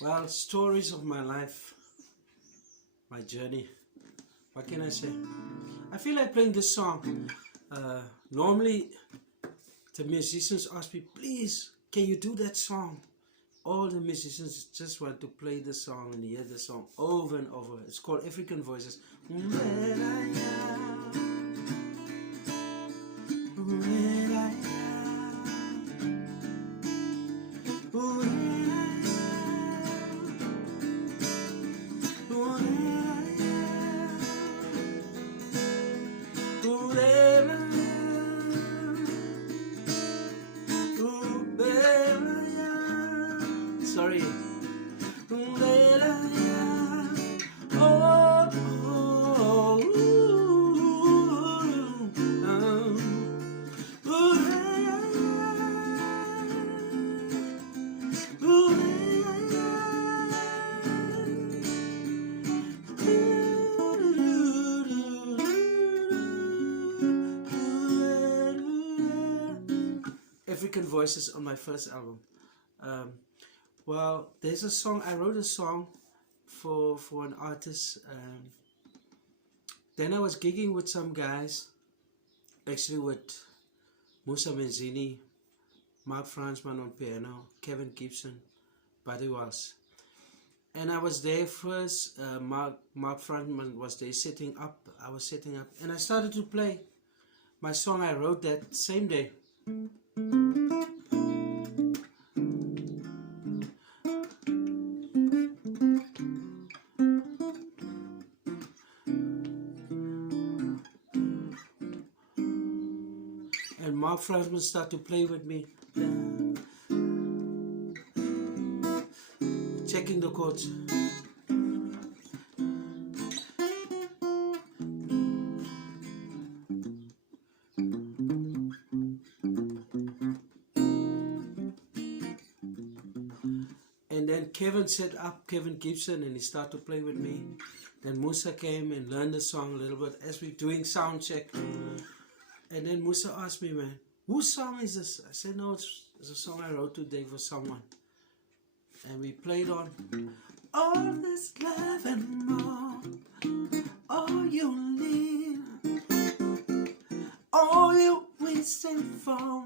Well, stories of my life, my journey. What can I say? I feel like playing this song. Normally, the musicians ask me, please, can you do that song? All the musicians just want to play the song and hear the song over and over. It's called African Voices. Sorry. African Voices on my first album. Well, there's a song, I wrote a song for an artist. Then I was gigging with some guys, actually with Musa Menzini, Mark Fransman on piano, Kevin Gibson, Buddy Walsh. And I was there first, Mark Fransman was there setting up, I was setting up, and I started to play my song I wrote that same day. And Mark Fransman started to play with me, checking the chords. And then Kevin set up, Kevin Gibson, and he started to play with me. Then Musa came and learned the song a little bit as we're doing sound check. And then Musa asked me, man, whose song is this? I said, no, it's a song I wrote today for someone. And we played on all this love and more, all you need, all you waiting for.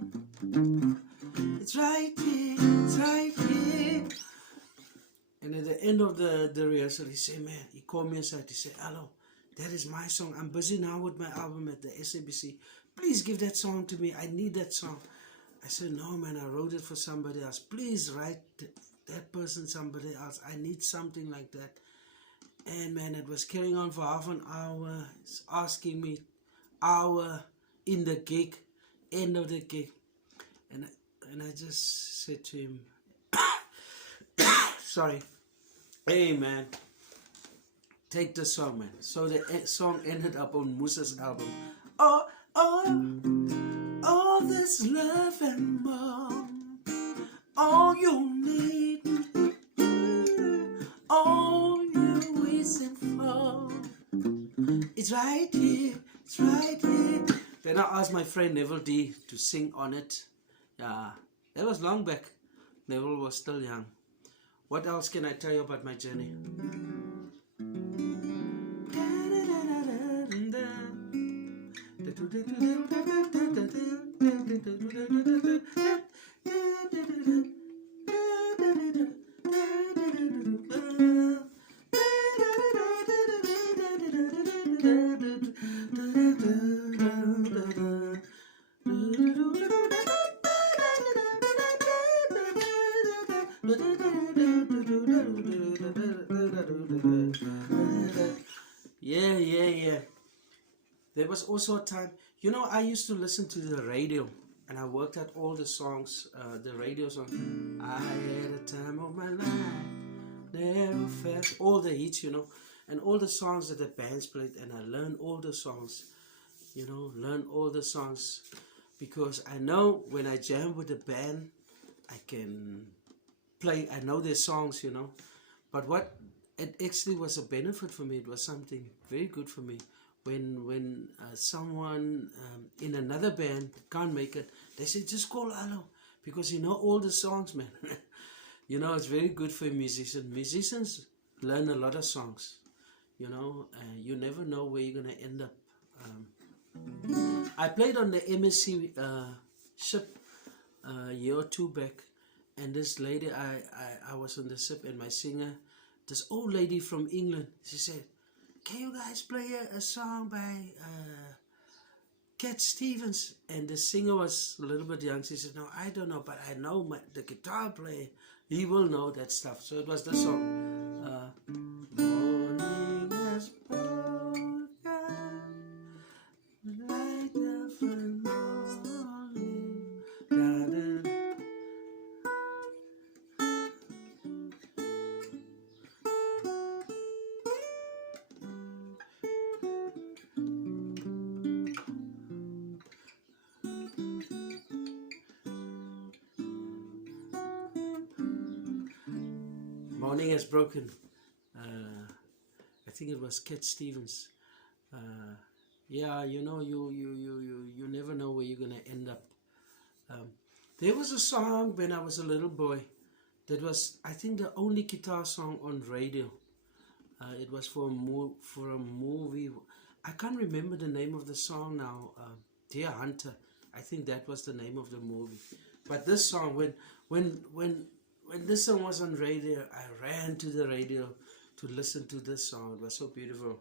It's right here, it's right here. And at the end of the rehearsal, he said, man, he called me aside, he said, hello, that is my song. I'm busy now with my album at the SABC. Please give that song to me. I need that song. I said, no, man, I wrote it for somebody else. Please write that person somebody else. I need something like that. And man, it was carrying on for half an hour. He's asking me, hour in the gig, end of the gig. And I just said to him, sorry, hey man, take the song, man. So the song ended up on Musa's album. All this love and more, all you need, all you're waiting for. It's right here, it's right here. Then I asked my friend Neville D to sing on it. Yeah, that was long back. Neville was still young. What else can I tell you about my journey? Yeah. There was also a time, you know, I used to listen to the radio and I worked out all the songs, the radio songs. I had a time of my life, never felt, all the hits, you know, and all the songs that the bands played, and I learned all the songs, you know, because I know when I jam with the band, I can play, I know their songs, you know, but what it actually was a benefit for me, it was something very good for me. When someone in another band can't make it, they say, just call Allou, because you know all the songs, man. You know, it's very good for a musician. Musicians learn a lot of songs, you know, and you never know where you're going to end up. I played on the MSC ship a year or two back, and this lady, I was on the ship, and my singer, this old lady from England, she said, can you guys play a song by Cat Stevens? And the singer was a little bit young. She said, no, I don't know, but I know the guitar player, he will know that stuff. So it was the song, Morning has broken, light of the morning, da-da. Morning has broken. I think it was Cat Stevens. Yeah, you know, you never know where you're gonna end up. There was a song when I was a little boy that was, I think, the only guitar song on radio. It was for a movie. I can't remember the name of the song now. Dear Hunter, I think that was the name of the movie. But this song, when this song was on radio, I ran to the radio to listen to this song. It was so beautiful.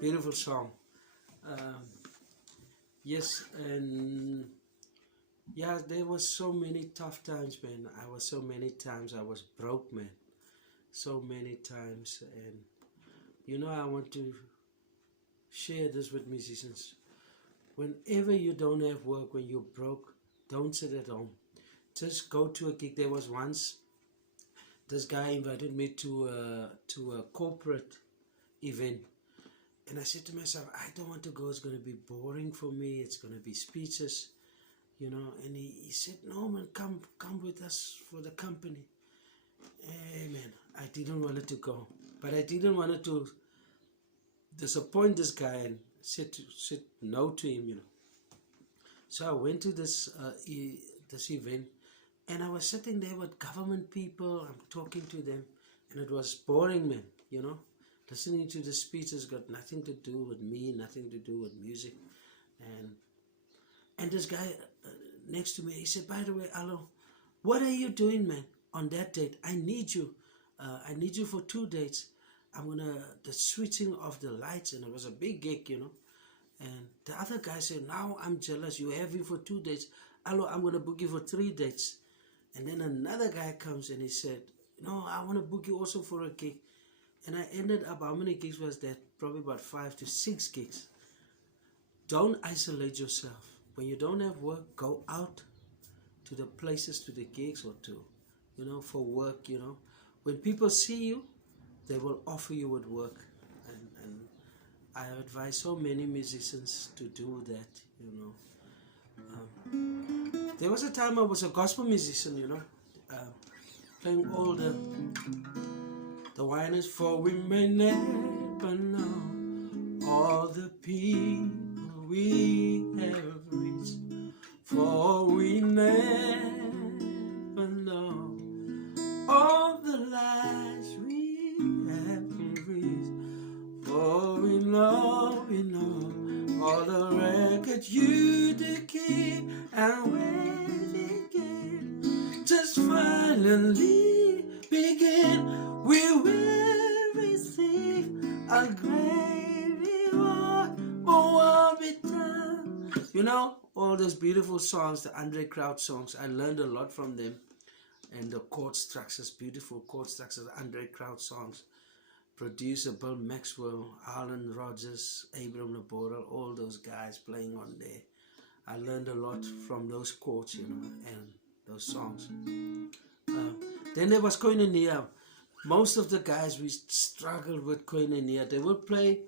Beautiful song. Yes, and yeah, there was so many tough times, man. I was broke, man. So many times, and you know, I want to share this with musicians. Whenever you don't have work, when you're broke, don't sit at home. Just go to a gig. There was once this guy invited me to a corporate event. And I said to myself, I don't want to go. It's going to be boring for me. It's going to be speeches, you know. And he said, no, man, come with us for the company. Hey, man, I didn't want to go. But I didn't want to disappoint this guy and said no to him, you know. So I went to this event, and I was sitting there with government people. I'm talking to them, and it was boring, man, you know. Listening to the speeches got nothing to do with me, nothing to do with music. And this guy next to me, he said, by the way, Allou, what are you doing, man, on that date? I need you. I need you for 2 dates. The switching of the lights, and it was a big gig, you know. And the other guy said, now I'm jealous. You have him for 2 dates. Allou, I'm going to book you for 3 dates. And then another guy comes and he said, no, I want to book you also for a gig. And I ended up, how many gigs was that? Probably about 5 to 6 gigs. Don't isolate yourself. When you don't have work, go out to the places, to the gigs, or to, you know, for work, you know. When people see you, they will offer you with work. And I advise so many musicians to do that, you know. There was a time I was a gospel musician, you know, playing all the wine is for we may never know all the people we have reached, for we never know all the lives we have reached, for we know all the records you did keep, and when it came, just finally begin. We will receive a great reward for what we done. You know, all those beautiful songs, the Andre Crouch songs, I learned a lot from them. and the chord structures, beautiful chord structures, Andre Crouch songs. Producer Bill Maxwell, Alan Rogers, Abraham Laboral, all those guys playing on there. I learned a lot from those chords, you know, and those songs. Then there was koinonia. Most of the guys, we struggled with koinonia. They would play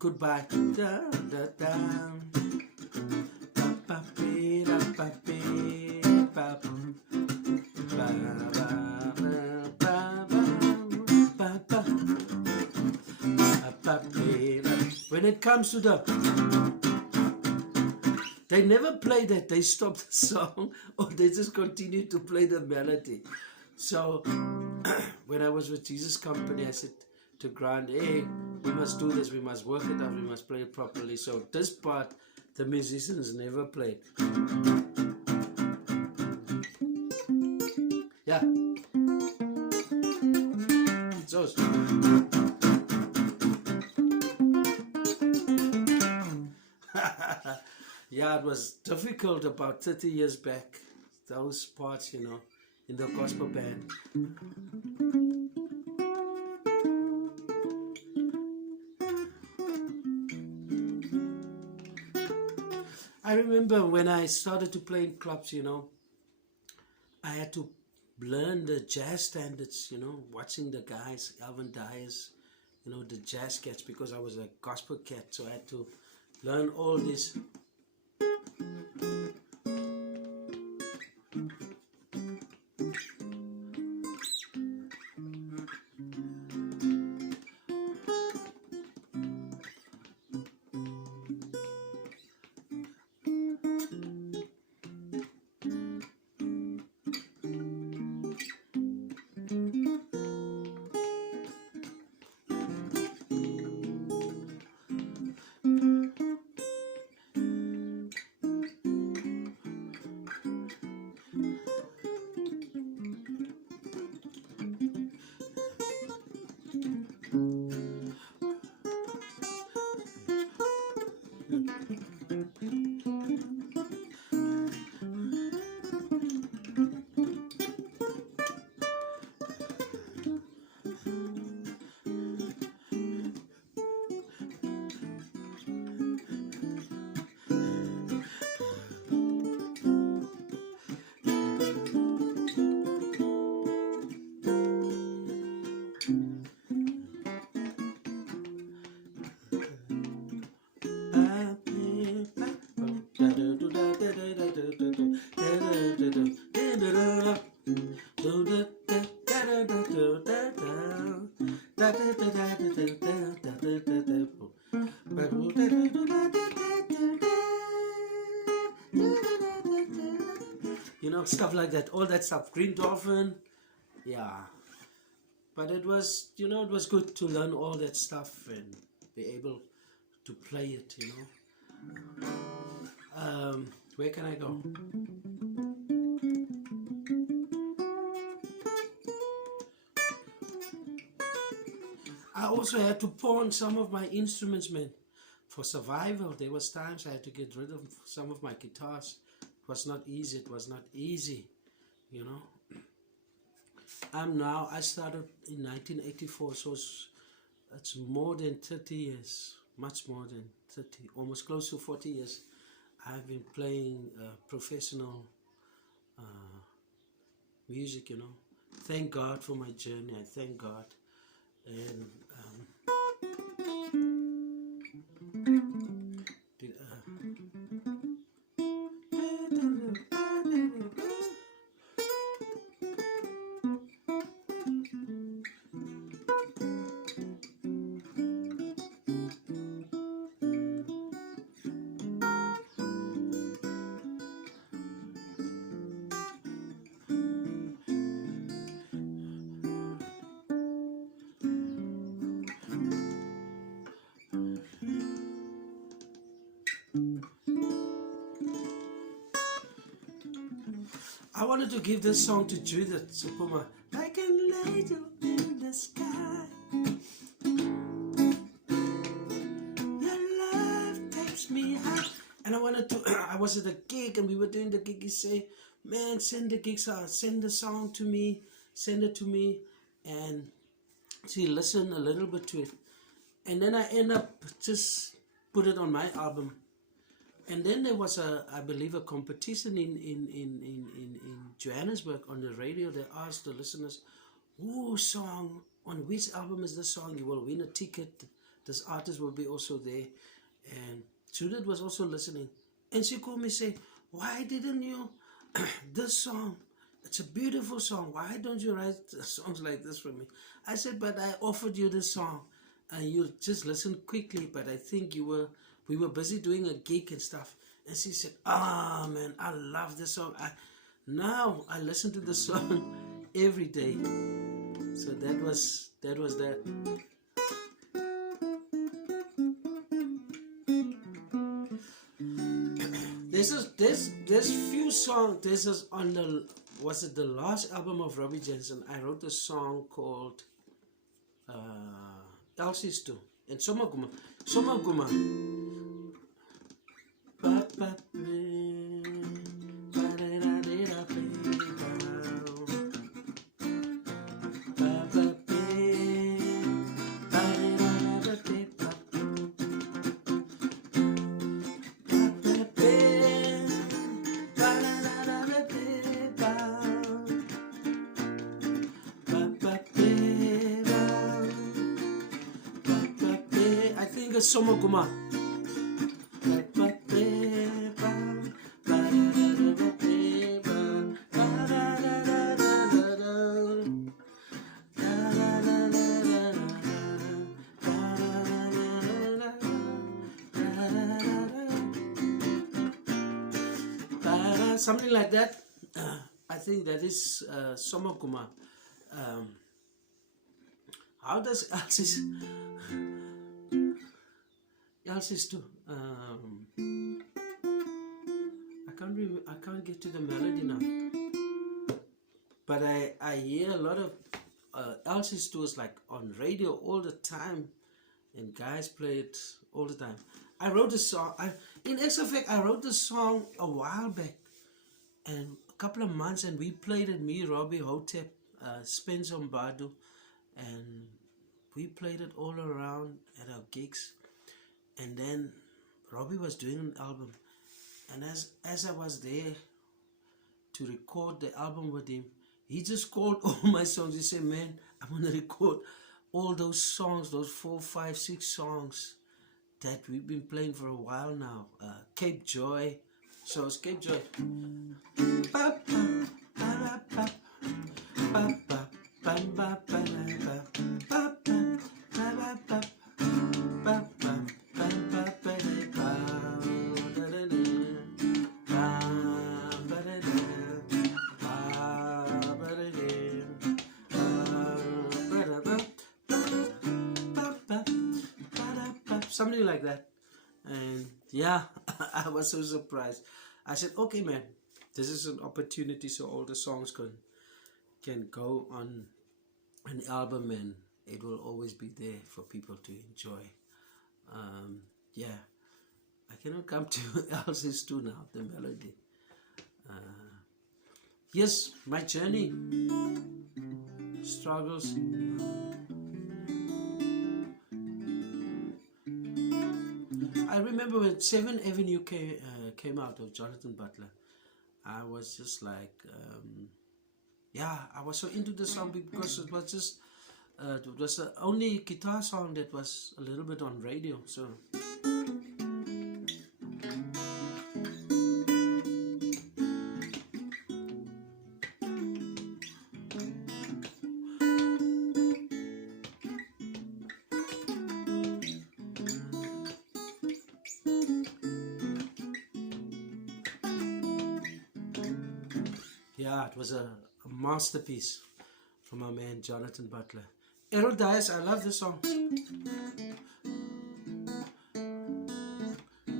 goodbye. Da, da, da. When it comes to the, they never play that. They stop the song, or they just continue to play the melody. So when I was with Jesus Company, I said to Grant, hey, we must do this, we must work it out, we must play it properly. So this part, the musicians never played. Yeah. So yeah, it was difficult about 30 years back, those parts, you know, in the gospel band. I remember when I started to play in clubs, you know, I had to learn the jazz standards, you know, watching the guys, Alvin Dyers, you know, the jazz cats, because I was a gospel cat, so I had to learn all this. You know, stuff like that, all that stuff, Green Dolphin, yeah. But it was, you know, it was good to learn all that stuff and be able to play it, you know. Where can I go? I also had to pawn some of my instruments, man, for survival. There was times I had to get rid of some of my guitars. It was not easy. It was not easy, you know. I started in 1984, so it's more than 30 years, much more than 30, almost close to 40 years. I've been playing professional music, you know. Thank God for my journey. I thank God. And I wanted to give this song to Judith Supuma. I can lay you in the sky. Your love takes me high. And I wanted to, I was at a gig and we were doing the gig. He said, man, send the gigs out, send the song to me, send it to me. And she listened a little bit to it. And then I end up just put it on my album. And then there was I believe, a competition in Johannesburg on the radio. They asked the listeners, on which album is this song? You will win a ticket. This artist will be also there. And Judith was also listening. And she called me and said, why didn't you, this song, it's a beautiful song. Why don't you write songs like this for me? I said, but I offered you this song and you just listened quickly, but I think we were busy doing a gig and stuff. And she said, man, I love this song. Now I listen to the song every day. So that was that. There's few songs. This is on the last album of Robbie Jensen. I wrote a song called Elsie's Too and Somaguma. Somaguma. Something like that. I think that is Somaguma. How does Elsie's Too? I can't get to the melody now. But I hear a lot of Elsie's Too is like on radio all the time, and guys play it all the time. I wrote a song. In actual fact, I wrote the song a while back, and a couple of months, and we played it. Me, Robbie, Hotep, Spencer Mbadu, and we played it all around at our gigs. And then Robbie was doing an album, and as I was there to record the album with him, he just called all my songs. He said, man, I'm going to record all those songs, those 4, 5, 6 songs that we've been playing for a while now. Cape Joy. So it's Cape Joy. Something like that. And yeah, I was so surprised. I said, okay man, this is an opportunity so all the songs can go on an album, and it will always be there for people to enjoy. Yeah, I cannot come to Elsie's Too now, the melody. Yes, my journey, struggles. I remember when 7th Avenue came out of Jonathan Butler. I was just like, I was so into the song because it was just, it was the only guitar song that was a little bit on radio. So. Yeah, it was a masterpiece from our man Jonathan Butler. Errol Dias, I love this song.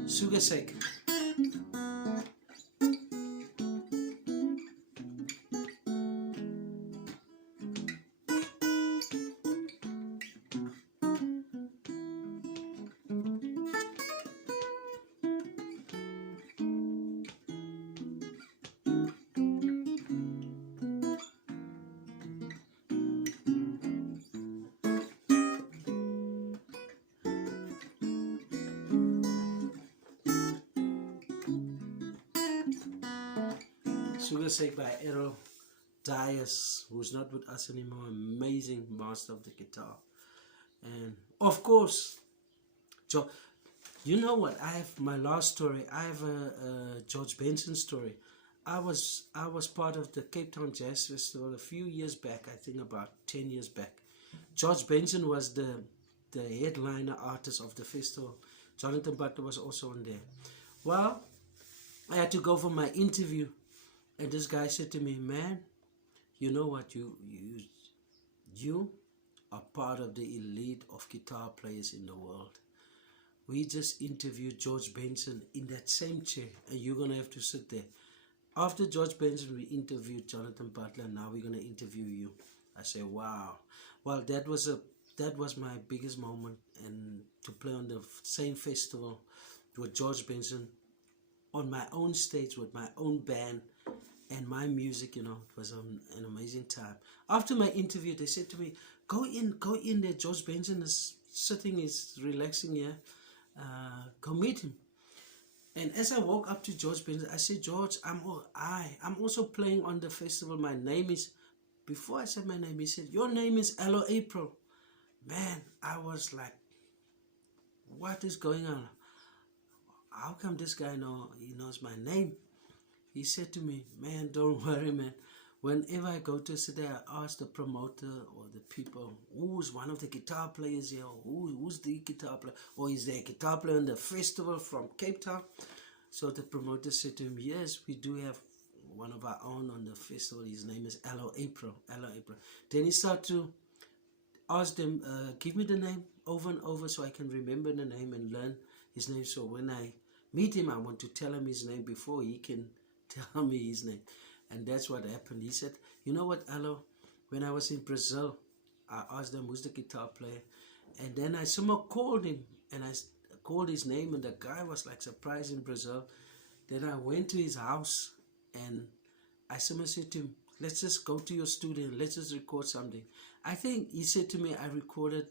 Sugar Sake. Sugar Shake by Errol Dias, who's not with us anymore. Amazing master of the guitar. And of course, you know what? I have my last story. I have a George Benson story. I was part of the Cape Town Jazz Festival a few years back. I think about 10 years back. George Benson was the headliner artist of the festival. Jonathan Butler was also on there. Well, I had to go for my interview, and this guy said to me, "Man, you know what? You are part of the elite of guitar players in the world. We just interviewed George Benson in that same chair, and you're gonna have to sit there. After George Benson, we interviewed Jonathan Butler. Now we're gonna interview you." I say, "Wow." Well, that was my biggest moment, and to play on the same festival with George Benson on my own stage with my own band and my music, it was an amazing time. After my interview, they said to me, go in there. George Benson is sitting, is relaxing here. Go meet him." And as I walk up to George Benson, I said, "George, I'm also playing on the festival. My name is," before I said my name, he said, "Your name is Allou April." Man, I was like, what is going on? How come this guy knows my name? He said to me, "Man, don't worry, man. Whenever I go to a city, I ask the promoter or the people, who's one of the guitar players here, who's the guitar player, or is there a guitar player in the festival from Cape Town?" So the promoter said to him, "Yes, we do have one of our own on the festival. His name is Allou April. Allou April." Then he started to ask them, "Give me the name over and over so I can remember the name and learn his name. So when I meet him, I want to tell him his name before he can tell me his name." And that's what happened. He said, "You know what, Allou? When I was in Brazil, I asked them, who's the guitar player? And then I somehow called him, and I called his name, and the guy was like surprised in Brazil. Then I went to his house, and I somehow said to him, let's just go to your studio, let's just record something." I think he said to me, I recorded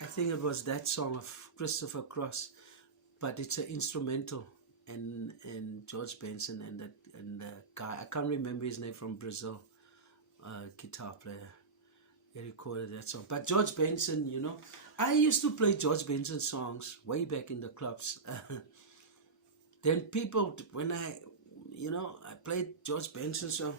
I think it was that song of Christopher Cross, but it's an instrumental, and George Benson and the guy, I can't remember his name, from Brazil, guitar player, he recorded that song. But George Benson, I used to play George Benson songs way back in the clubs. Then people, when I played George Benson song.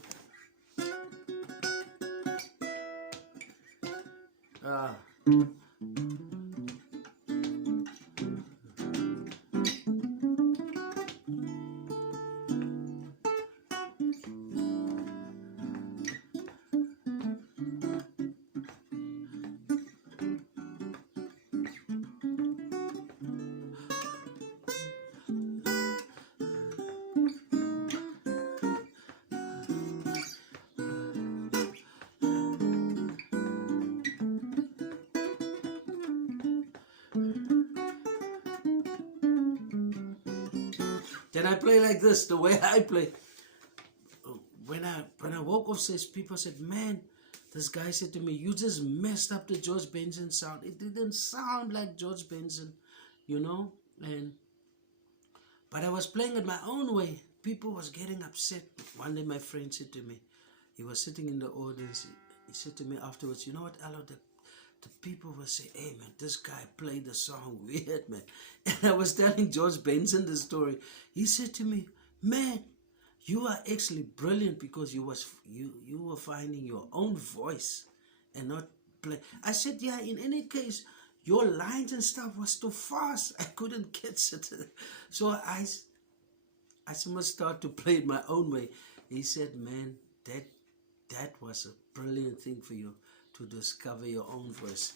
Then I play like this, the way I play. When I walk off stage, people said, "Man," this guy said to me, "You just messed up the George Benson sound. It didn't sound like George Benson, But I was playing it my own way. People was getting upset. One day my friend said to me, he was sitting in the audience, he said to me afterwards, "You know what, Allou, the people will say, 'Hey man, this guy played the song weird, man.'" And I was telling George Benson the story. He said to me, "Man, you are actually brilliant because you were finding your own voice and not play." I said, "Yeah, in any case, your lines and stuff was too fast. I couldn't catch it." So I must start to play it my own way. He said, "Man, that was a brilliant thing for you to discover your own voice."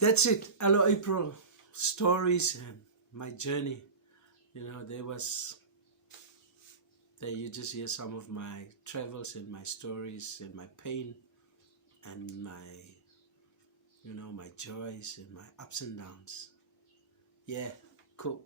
That's it, Allou April stories and my journey. You know, there you just hear some of my travels and my stories and my pain and my, you know, my joys and my ups and downs. Yeah, cool.